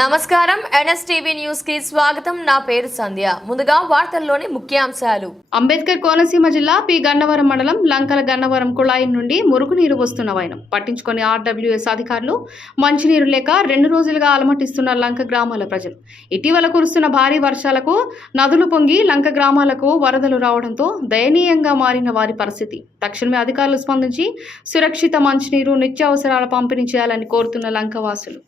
నమస్కారం NSTV news కి స్వాగతం. నా పేరు సంధ్య. ముందుగా వార్తల్లోని ముఖ్యాంశాలు. అంబేద్కర్ కోనసీమ జిల్లా పి గన్నవరం మండలం లంకల గన్నవరం కుళాయి నుండి మురుగునీరు వస్తున్న వైనం పట్టించుకొని ఆర్డబ్ల్యూఎస్ అధికారులు మంచినీరు లేక 2 రోజులుగా అలమటిస్తున్న లంక గ్రామాల ప్రజలు. ఇటీవల కురుస్తున్న భారీ వర్షాలకు నదులు పొంగి లంక గ్రామాలకు వరదలు రావడంతో దయనీయంగా మారిన వారి పరిస్థితి. తక్షణమే అధికారులు స్పందించి సురక్షిత మంచినీరు నిత్యావసరాల పంపిణీ చేయాలని కోరుతున్న లంకవాసులు.